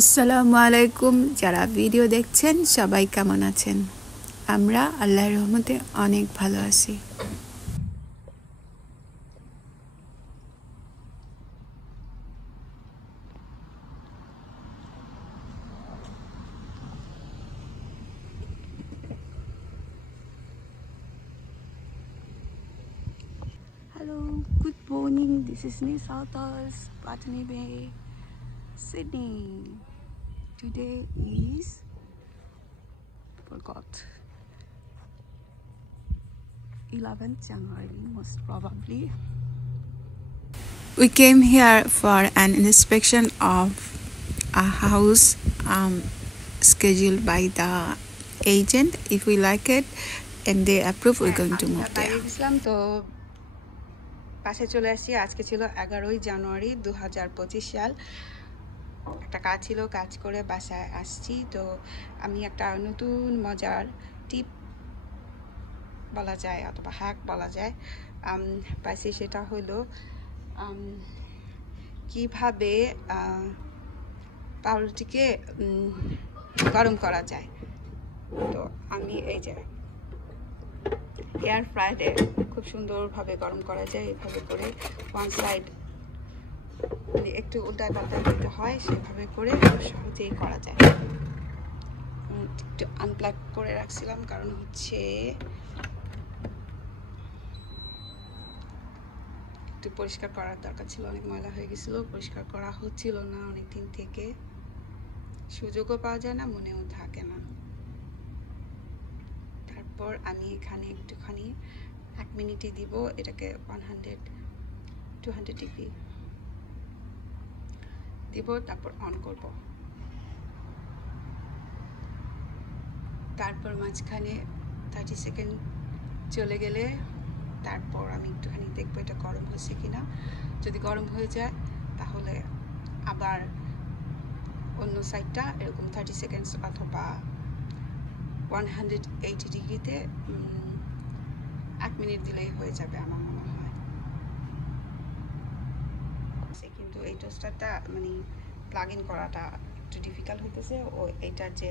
আসসালামু আলাইকুম যারা ভিডিও দেখছেন সবাই কেমন আছেন আমরা আল্লাহর রহমতে অনেক ভালো আছি Hello, good morning. This is New South Wales, Botany Bay, Sydney. Today is forgot 11th January, most probably. We came here for an inspection of a house scheduled by the agent. If we like it and they approve, we're going to move there. তো পাশে চলে আসি। আজকে ছিল 11ই জানুয়ারি 2025 সাল। একটা কাজ ছিল, কাজ করে বাসায় আসছি। তো আমি একটা নতুন মজার টিপ বলা যায় অথবা হ্যাক বলা যায় পাইছি, সেটা হলো কিভাবে পাউরুটিকে গরম করা যায়। তো আমি এই যে এয়ার ফ্রায়ারে খুব সুন্দরভাবে গরম করা যায়। এইভাবে করে ওয়ান সাইড মানে একটু উল্টায় পাল্টায় দিতে হয়, সেভাবে করে সহজেই করা যায়। একটু আনপ্লাগ করে রাখছিলাম কারণ হচ্ছে একটু পরিষ্কার করার দরকার ছিল, অনেক ময়লা হয়ে গেছিল, পরিষ্কার করা হচ্ছিল না অনেক দিন থেকে, সুযোগও পাওয়া যায় না, মনেও থাকে না। তারপর আমি এখানে একটুখানি 1 মিনিটই দিব এটাকে 200 ডিগ্রি দিব, তারপর অন করব। তারপর মাঝখানে 30 সেকেন্ড চলে গেলে তারপর আমি একটুখানি দেখবো এটা গরম হয়েছে কিনা। যদি গরম হয়ে যায় তাহলে আবার অন্য সাইডটা এরকম 30 সেকেন্ডস অথবা 180 ডিগ্রিতে 1 মিনিট দিলেই হয়ে যাবে আমার মনে হয়। কিন্তু এই টোস্টারটা মানে প্লাগ ইন করাটা একটু ডিফিকাল্ট হইতেছে। ও এটার যে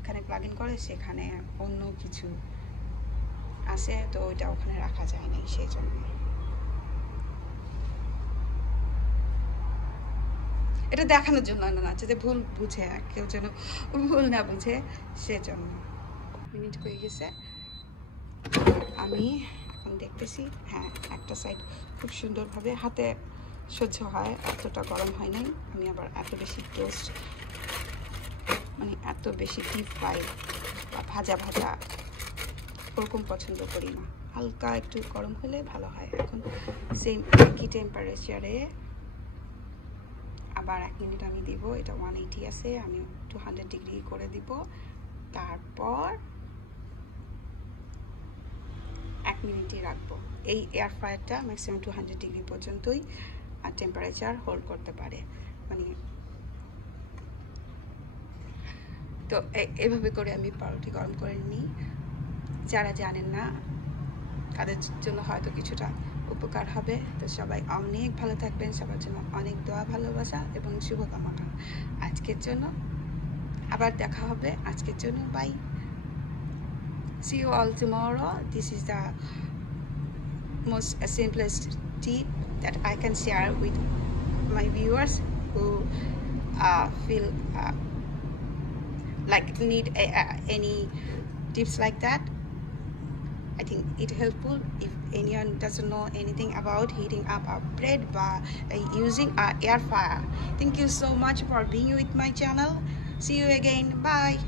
এখানে প্লাগ ইন করে সেখানে অন্য কিছু আছে, তো ওইটা ওখানে রাখা যায় না, সেই জন্য। এটা দেখানোর জন্য না, যাতে ভুল বুঝে কেউ যেন ভুল না বুঝে, সেজন্য। মিনিট হয়ে গেছে, আমি এখন দেখতেছি হ্যাঁ একটা সাইড খুব সুন্দরভাবে হাতে সহ্য হয়, এতটা গরম হয় নাই। আমি আবার এত বেশি টোস্ট মানে এত বেশি ডিপ ফ্রাই বা ভাজা ভাজা ওরকম পছন্দ করি না, হালকা একটু গরম হলে ভালো হয়। এখন সেম একই টেম্পারেচারে আবার 1 মিনিট আমি দিব। এটা 180 আছে, আমি 200 ডিগ্রি করে দিব। তারপর 1 মিনিটই রাখবো। এই এয়ার ফ্রায়ারটা ম্যাক্সিমাম 200 ডিগ্রি পর্যন্তই টেম্পারেচার হোল্ড করতে পারে। মানে তো এভাবে করে আমি পাউরুটি গরম করে নিই। যারা জানেন না তাদের জন্য হয়তো কিছুটা উপকার হবে। তো সবাই অনেক ভালো থাকবেন, সবার জন্য অনেক দোয়া, ভালোবাসা এবং শুভকামনা। আজকের জন্য আবার দেখা হবে, আজকের জন্য by, see you all tomorrow. This is the most simplest tip that I can share with my viewers who feel like need any tips like that. I think it helpful if anyone doesn't know anything about heating up a bread by using an air fryer. Thank you so much for being with my channel. See you again. Bye.